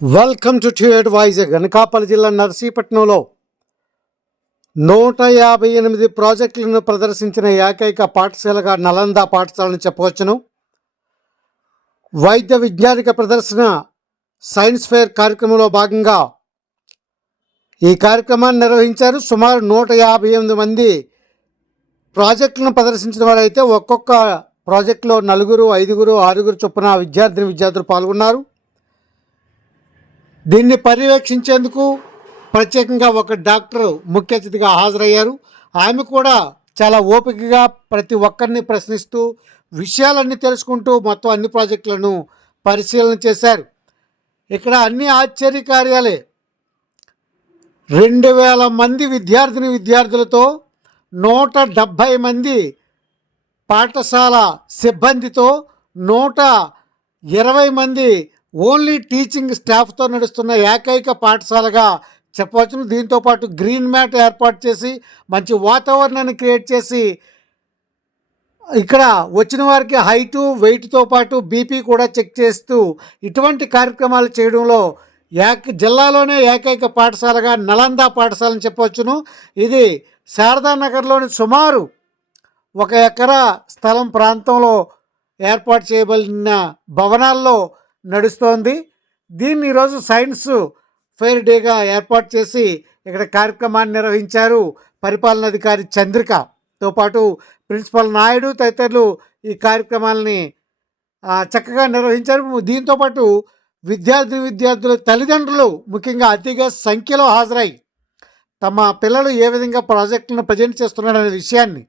Welcome to ట్యూడ్ వైజాగ్ అనకాపల్లి జిల్లా నర్సీపట్నంలో నూట యాభై ఎనిమిది ప్రాజెక్టులను ప్రదర్శించిన ఏకైక పాఠశాలగా నలంద పాఠశాలను చెప్పవచ్చును. వైద్య విజ్ఞానిక ప్రదర్శన సైన్స్ ఫెయిర్ కార్యక్రమంలో భాగంగా ఈ కార్యక్రమాన్ని నిర్వహించారు. సుమారు నూట యాభై ఎనిమిది మంది ప్రాజెక్టులను ప్రదర్శించిన వారైతే ఒక్కొక్క ప్రాజెక్టులో నలుగురు ఐదుగురు ఆరుగురు చొప్పున విద్యార్థిని విద్యార్థులు పాల్గొన్నారు. దీన్ని పర్యవేక్షించేందుకు ప్రత్యేకంగా ఒక డాక్టర్ ముఖ్య అతిథిగా హాజరయ్యారు. ఆమె కూడా చాలా ఓపికగా ప్రతి ఒక్కరిని ప్రశ్నిస్తూ విషయాలన్నీ తెలుసుకుంటూ మొత్తం అన్ని ప్రాజెక్టులను పరిశీలన చేశారు. ఇక్కడ అన్ని ఆశ్చర్యకార్యాలే రెండు వేల మంది విద్యార్థిని విద్యార్థులతో నూట డెబ్భై మంది పాఠశాల సిబ్బందితో నూట ఇరవై మంది ఓన్లీ టీచింగ్ స్టాఫ్తో నడుస్తున్న ఏకైక పాఠశాలగా చెప్పవచ్చును. దీంతో పాటు గ్రీన్ మ్యాట్ ఏర్పాటు చేసి మంచి వాతావరణాన్ని క్రియేట్ చేసి ఇక్కడ వచ్చిన వారికి హైటు వెయిట్తో పాటు బీపీ కూడా చెక్ చేస్తూ ఇటువంటి కార్యక్రమాలు చేయడంలో ఏక జిల్లాలోనే ఏకైక పాఠశాలగా నలంద పాఠశాలని చెప్పవచ్చును. ఇది శారదా నగర్లోని సుమారు ఒక ఎకరా స్థలం ప్రాంతంలో ఏర్పాటు చేయబడిన భవనాల్లో నడుస్తోంది. దీన్ని ఈరోజు సైన్స్ ఫెయిర్ డేగా ఏర్పాటు చేసి ఇక్కడ కార్యక్రమాన్ని నిర్వహించారు పరిపాలనాధికారి చంద్రికతో పాటు ప్రిన్సిపల్ నాయుడు తదితరులు ఈ కార్యక్రమాలని చక్కగా నిర్వహించారు. దీంతో పాటు విద్యార్థి విద్యార్థుల తల్లిదండ్రులు ముఖ్యంగా అతిగా సంఖ్యలో హాజరై తమ పిల్లలు ఏ విధంగా ప్రాజెక్టులను ప్రజెంట్ చేస్తున్నారనే విషయాన్ని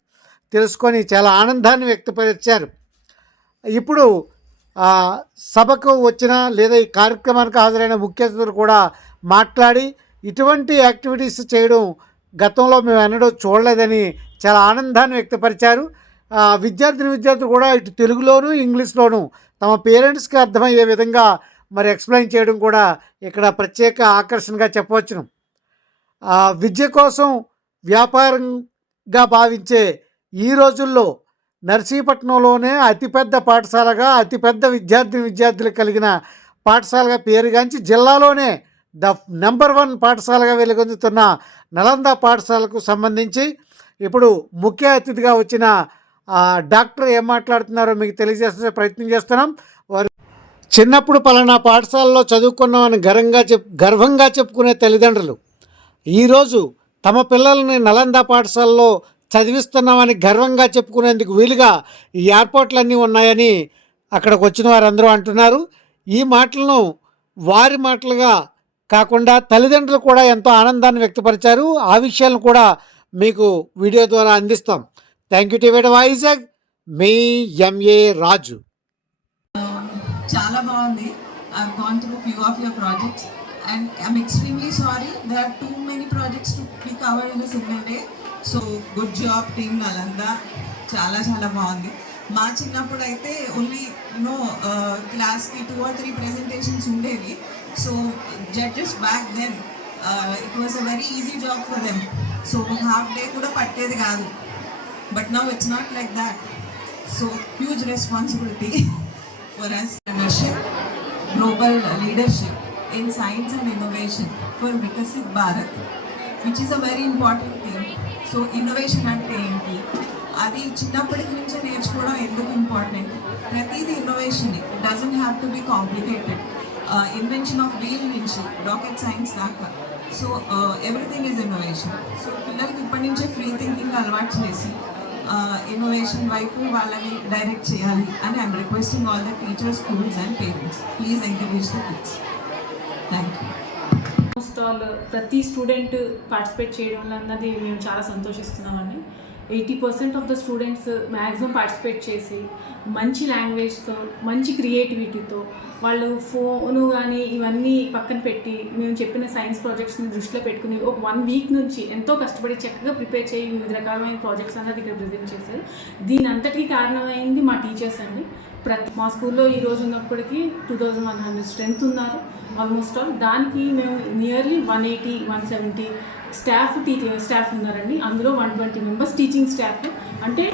తెలుసుకొని చాలా ఆనందాన్ని వ్యక్తపరిచారు. ఇప్పుడు సభకు వచ్చిన లేదా ఈ కార్యక్రమానికి హాజరైన ముఖ్య అతిథులు కూడా మాట్లాడి ఇటువంటి యాక్టివిటీస్ చేయడం గతంలో మేము ఎన్నడూ చూడలేదని చాలా ఆనందాన్ని వ్యక్తపరిచారు. విద్యార్థిని విద్యార్థులు కూడా ఇటు తెలుగులోను ఇంగ్లీష్లోను తమ పేరెంట్స్కి అర్థమయ్యే విధంగా మరి ఎక్స్ప్లెయిన్ చేయడం కూడా ఇక్కడ ప్రత్యేక ఆకర్షణగా చెప్పవచ్చును. విద్య కోసం వ్యాపారంగా భావించే ఈ రోజుల్లో నర్సీపట్నంలోనే అతిపెద్ద పాఠశాలగా అతిపెద్ద విద్యార్థి విద్యార్థులు కలిగిన పాఠశాలగా పేరుగాంచి జిల్లాలోనే ద నెంబర్ వన్ పాఠశాలగా వెలుగొందుతున్న నలంద పాఠశాలకు సంబంధించి ఇప్పుడు ముఖ్య అతిథిగా వచ్చిన డాక్టర్ ఏం మాట్లాడుతున్నారో మీకు తెలియజేసే ప్రయత్నం చేస్తున్నాం. వారు చిన్నప్పుడు పలానా పాఠశాలలో చదువుకున్నామని గర్వంగా చెప్ గర్వంగా చెప్పుకునే తల్లిదండ్రులు. ఈరోజు తమ పిల్లల్ని నలంద పాఠశాలలో చదివిస్తున్నామని గర్వంగా చెప్పుకునేందుకు వీలుగా ఈ ఏర్పాట్లన్నీ ఉన్నాయని అక్కడికి వచ్చిన వారందరూ అంటున్నారు. ఈ మాటలను వారి మాటలుగా కాకుండా తల్లిదండ్రులు కూడా ఎంతో ఆనందాన్ని వ్యక్తపరిచారు. ఆ విషయాలను కూడా మీకు వీడియో ద్వారా అందిస్తాం. Thank you TV Vizag. Me MA Raju. చాలా బాగుంది. I gone through few of your projects and I'm extremely sorry there are too many projects to be covered in single day so good job team Nalanda. చాలా చాలా బాగుంది. మా చిన్నప్పుడు అయితే only no క్లాస్కి two or three presentations ఉండేవి. So judges back then it was a very easy job for them so half day కూడా పట్టేది కాదు. But now it's not like that so huge responsibility for us leadership global leadership in science and innovation for Vikasit Bharat, which is a very important thing. So innovation అంటే ఏంటి? అది చిన్నప్పటి నుంచే నేర్చుకోవడం ఎందుకు ఇంపార్టెంట్ ప్రతిదీ innovation doesn't have to be complicated invention of wheel నుంచి rocket science దాకా. So everything is innovation so పిల్లలకి ఇప్పటి నుంచే ఫ్రీ థింకింగ్ అలవాటు చేసి uh, ఇన్నోవేషన్ వైపు వాళ్ళని డైరెక్ట్ చేయాలి అని I'm requesting all the teachers schools and parents please encourage the kids thank you almost all ప్రతి స్టూడెంట్ పార్టిసిపేట్ చేయడం అన్నది మేము చాలా సంతోషిస్తున్నామండి. Eighty percent of the students maximum participate చేసి మంచి లాంగ్వేజ్తో మంచి క్రియేటివిటీతో వాళ్ళు ఫోను కానీ ఇవన్నీ పక్కన పెట్టి మేము చెప్పిన సైన్స్ ప్రాజెక్ట్స్ని దృష్టిలో పెట్టుకుని ఒక వన్ వీక్ నుంచి ఎంతో కష్టపడి చక్కగా ప్రిపేర్ చేయి వివిధ రకాలమైన ప్రాజెక్ట్స్ అన్నది ఇక్కడ ప్రజెంట్ చేశారు. దీని అంతటికీ కారణమైంది మా టీచర్స్ అండి. ప్రతి మా స్కూల్లో ఈ రోజు ఉన్నప్పటికీ two thousand one hundred strength ఉన్నారు ఆల్మోస్ట్ ఆల్. దానికి మేము nearly one eighty one seventy staff teaching staff ఉన్నారండి. అందులో one twenty members teaching staff. అంటే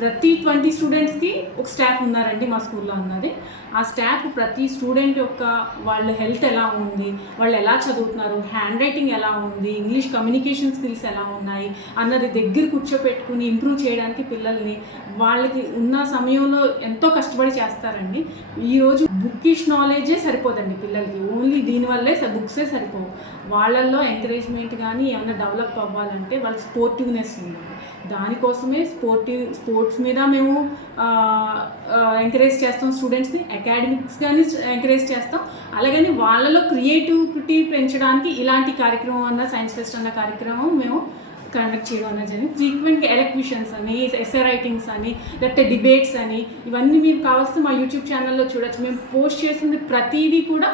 ప్రతి ట్వంటీ స్టూడెంట్స్కి ఒక స్టాఫ్ ఉన్నారండి మా స్కూల్లో ఉన్నది ఆ స్టాఫ్ ప్రతి స్టూడెంట్ యొక్క వాళ్ళ హెల్త్ ఎలా ఉంది వాళ్ళు ఎలా చదువుతున్నారు హ్యాండ్ రైటింగ్ ఎలా ఉంది ఇంగ్లీష్ కమ్యూనికేషన్ స్కిల్స్ ఎలా ఉన్నాయి అన్నది దగ్గర కూర్చోపెట్టుకుని ఇంప్రూవ్ చేయడానికి పిల్లల్ని వాళ్ళకి ఉన్న సమయంలో ఎంతో కష్టపడి చేస్తారండి. ఈరోజు బుక్కిష్ నాలెడ్జే సరిపోదండి పిల్లలకి. ఓన్లీ దీనివల్లే బుక్సే సరిపోవు. వాళ్ళల్లో ఎంకరేజ్మెంట్ కానీ ఏమైనా డెవలప్ అవ్వాలంటే వాళ్ళ స్పోర్టివ్నెస్ ఉండాలి. దానికోసమే స్పోర్టివ్ స్పోర్ట్స్ మీద మేము ఎంకరేజ్ చేస్తాం స్టూడెంట్స్ని. అకాడమిక్స్ కానీ ఎంకరేజ్ చేస్తాం. అలాగని వాళ్ళలో క్రియేటివిటీ పెంచడానికి ఇలాంటి కార్యక్రమం అన్న సైన్స్ ఫెస్ట్ అన్న కార్యక్రమం మేము కండక్ట్ చేయడం అనేది జరిగింది. ఫ్రీక్వెంట్గా ఎలక్విషన్స్ అని ఎస్ఏ రైటింగ్స్ అని లేకపోతే డిబేట్స్ అని ఇవన్నీ మీరు కావాల్సిన మా యూట్యూబ్ ఛానల్లో చూడొచ్చు. మేము పోస్ట్ చేసింది ప్రతిదీ కూడా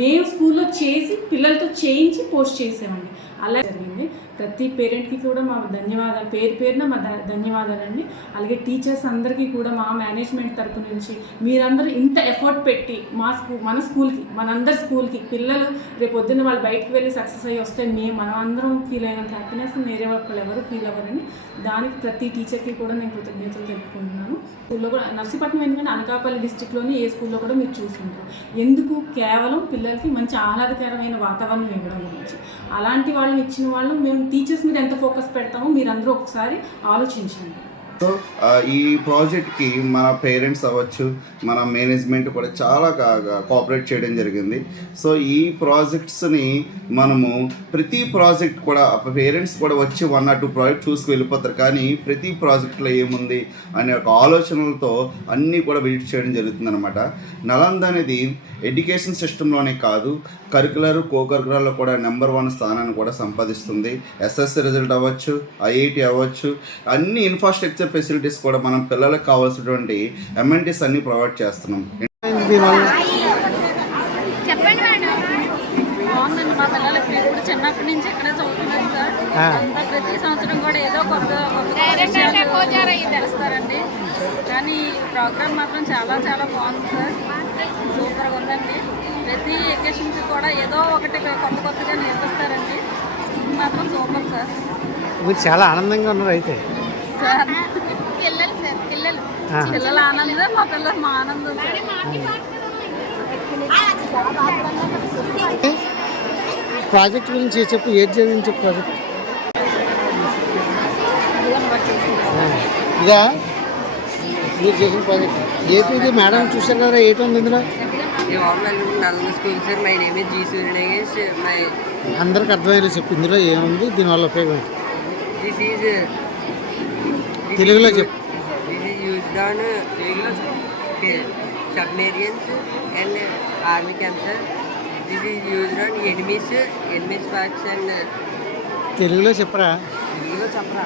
మేము స్కూల్లో చేసి పిల్లలతో చేయించి పోస్ట్ చేసామండి. అలా జరిగింది. ప్రతి పేరెంట్కి కూడా మా ధన్యవాదాలు పేరు పేరున మా ధ- ధన్యవాదాలండి. అలాగే టీచర్స్ అందరికీ కూడా మా మేనేజ్మెంట్ తరపు నుంచి మీరందరూ ఇంత ఎఫర్ట్ పెట్టి మా స్కూ మన స్కూల్కి మనందరి స్కూల్కి పిల్లలు రేపు పొద్దున్న వాళ్ళు బయటకు వెళ్ళి సక్సెస్ అయ్యి వస్తే మేము మనం అందరం ఫీల్ అయినంత హ్యాపీనెస్ వేరే ఒకళ్ళు ఎవరు ఫీల్ అవ్వరని దానికి ప్రతి టీచర్కి కూడా నేను కృతజ్ఞతలు తెలుపుకుంటున్నాను. స్కూల్లో కూడా నర్సీపట్నం ఎందుకంటే అనకాపల్లి డిస్టిక్లోని ఏ స్కూల్లో కూడా మీరు చూసుకుంటారు ఎందుకు? కేవలం పిల్లలకి మంచి ఆహ్లాదకరమైన వాతావరణం ఇవ్వడం గురించి. అలాంటి వాళ్ళని ఇచ్చిన వాళ్ళు మేము టీచర్స్ మీద ఎంత ఫోకస్ పెడతామో మీరందరూ ఒకసారి ఆలోచించండి. సో ఈ ప్రాజెక్ట్కి మన పేరెంట్స్ అవ్వచ్చు మన మేనేజ్మెంట్ కూడా చాలా కోఆపరేట్ చేయడం జరిగింది. సో ఈ ప్రాజెక్ట్స్ని మనము ప్రతి ప్రాజెక్ట్ కూడా పేరెంట్స్ కూడా వచ్చి వన్ ఆర్ టూ ప్రాజెక్ట్ చూసుకు వెళ్ళిపోతారు కానీ ప్రతి ప్రాజెక్ట్లో ఏముంది అనే ఒక ఆలోచనలతో అన్నీ కూడా విజిట్ చేయడం జరుగుతుంది అనమాట నలంద అనేది ఎడ్యుకేషన్ సిస్టంలోనే కాదు కరికులర్ కో కరికులర్లో కూడా నెంబర్ వన్ స్థానాన్ని కూడా సంపాదిస్తుంది. ఎస్ఎస్సి రిజల్ట్ అవ్వచ్చు ఐఐటి అవ్వచ్చు అన్ని ఇన్ఫ్రాస్ట్రక్చర్ ఫెసిలిటీస్ కూడా మనం పిల్లలకు కావాల్సినటువంటి ఎమ్ఎన్టీస్ అన్ని ప్రొవైడ్ చేస్తున్నాం. చెప్పండి మేడం. బాగుందండి మా పిల్లలకి. ఇప్పుడు చిన్నప్పటి నుంచి ఇక్కడే చదువుతున్నారు సార్. ఆ. అంతా ప్రతి సంవత్సరం కూడా ఏదో కొత్త కొత్త తెలుస్తారండి కానీ ప్రోగ్రామ్ మాత్రం చాలా చాలా బాగుంది సార్. సూపర్గా ఉందండి. ప్రతి ఎకేషన్కి కూడా ఏదో ఒకటి కొత్త కొత్తగా నేర్పిస్తారండి. మాత్రం సూపర్ సార్. మీరు చాలా ఆనందంగా ఉన్నారు అయితే. సార్. పిల్లలు ఆనందం మా పిల్లలు మా ఆనందం ప్రాజెక్ట్ గురించి చెప్పు ఏది జరిగింది చెప్పు ప్రాజెక్ట్? ఇదా? మీరు చేసిన ప్రాజెక్ట్. ఏది ఇది? మేడం చూశారు కదా ఏటి ఉంది ఇందులో? అందరికి అర్థమయ్యేలా చెప్పు ఇందులో ఏముంది? దీనివల్ల ఉపయోగం తెలుగులో చెప్పు. Uh, submarines and army camps. This is used on enemies, enemies packs and. Uh, తెలుగులో చెప్పరా? తెలుగులో చెప్పరా?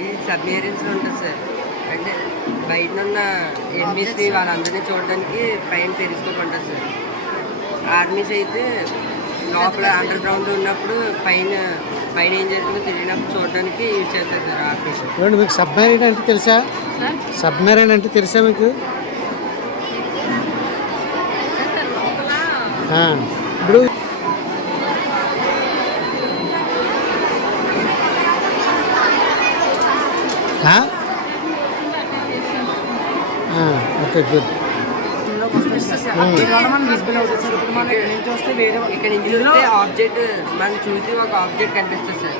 ఇది సబ్మెరీన్స్ ఉంటుంది సార్ అంటే బయట ఉన్న ఎనిమిస్ని వాళ్ళందరినీ చూడడానికి పైన టెలిస్కోప్ ఉంటుంది సార్ ఆర్మీస్ అయితే లోపల అండర్ గ్రౌండ్ ఉన్నప్పుడు పైన పైన ఏం జరుగుతుందో తెలియనప్పుడు చూడడానికి యూజ్ చేస్తారు సార్ ఆర్మీస్ మీకు సబ్మెరైన్ అంటే తెలుసా? సబ్మెరైన్ అంటే తెలుసా మీకు? ఆ, ఇప్పుడు ఆ? ఆ, ఓకే గుడ్. ఇక్కడ నుంచి చూస్తే ఆబ్జెక్ట్ మనం చూసి ఒక ఆబ్జెక్ట్ కనిపిస్తుంది సార్.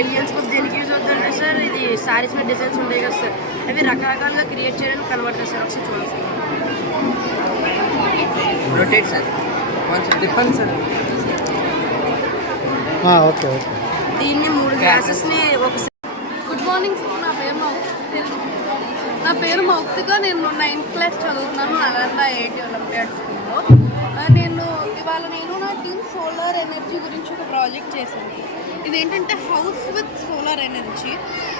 ఎలియన్స్ బుక్ దేనికి యూజ్ అవుతుందంటే సార్ ఇది సారీస్ మీద డిజైన్స్ ఉంటాయి కదా సార్ అవి రకరకాలుగా క్రియేట్ చేయడానికి కనబడతాయి సార్ ఒకసారి చూడండి సార్ రొటేట్ సార్ కొంచెం తిప్పండి సార్ ఆ, ఓకే ఓకే దీన్ని మూడు గ్లాసెస్ని ఒకసారి గుడ్ మార్నింగ్ సార్ నా పేరు నా పేరు మౌక్తిక నేను నైన్త్ క్లాస్ చదువుతున్నాను. నలంద ఎయిటీ ఒలింపియాడ్ స్కూల్లో. నేను ఇవాళ నేను నా టీమ్ సోలార్ ఎనర్జీ గురించి ఒక ప్రాజెక్ట్ చేశాను. ఇదేంటంటే హౌస్ విత్ సోలార్ ఎనర్జీ.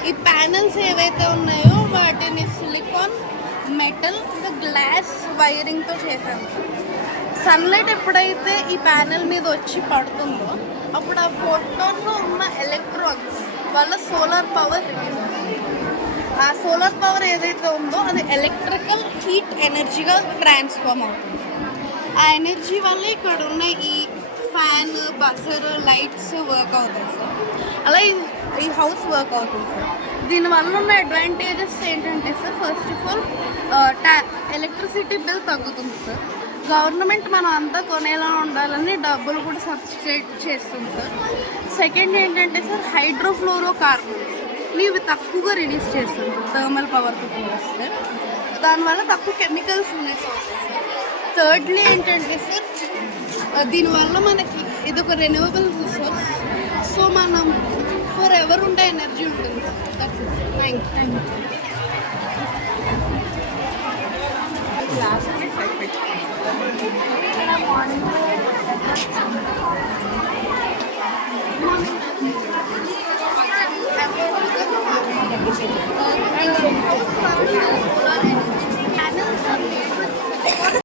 ఈ ప్యానల్స్ ఏవైతే ఉన్నాయో వాటిని సిలికాన్ మెటల్ ఇంకా గ్లాస్ వైరింగ్తో చేశాను సన్లైట్ ఎప్పుడైతే ఈ ప్యానెల్ మీద వచ్చి పడుతుందో అప్పుడు ఆ ఫోటోన్లో ఉన్న ఎలక్ట్రాన్స్ వల్ల సోలార్ పవర్ రిలీజ్ అవుతుంది. ఆ సోలార్ పవర్ ఏదైతే ఉందో అది ఎలక్ట్రికల్ హీట్ ఎనర్జీగా ట్రాన్స్ఫామ్ అవుతుంది. ఆ ఎనర్జీ వల్ల ఇక్కడ ఉన్న ఈ ఫ్యాన్ బజర్ లైట్స్ వర్క్ అవుతాయి సార్ అలా ఈ- ఈ హౌస్ వర్క్ అవుతుంది సార్ దీనివల్ల ఉన్న అడ్వాంటేజెస్ ఏంటంటే సార్ ఫస్ట్ ఆఫ్ ఆల్ టా ఎలక్ట్రిసిటీ బిల్ తగ్గుతుంది సార్ గవర్నమెంట్ మనం అంతా కొనేలా ఉండాలని డబ్బులు కూడా సబ్సిడైట్ చేస్తుంది సార్ సెకండ్ ఏంటంటే సార్ హైడ్రోఫ్లోరో కార్బన్స్ ఇవి తక్కువగా రిలీజ్ చేస్తుంది సార్ థర్మల్ పవర్తో పోలిస్తే. దానివల్ల తక్కువ కెమికల్స్ ఉన్నాయి సార్ థర్డ్లీ ఏంటంటే సార్ దీనివల్ల మనకి ఇది ఒక రెన్యూవబుల్ రిసోర్స్ సో మనం ఫర్ ఎవర్ ఉండే ఎనర్జీ ఉంటుంది. Thank you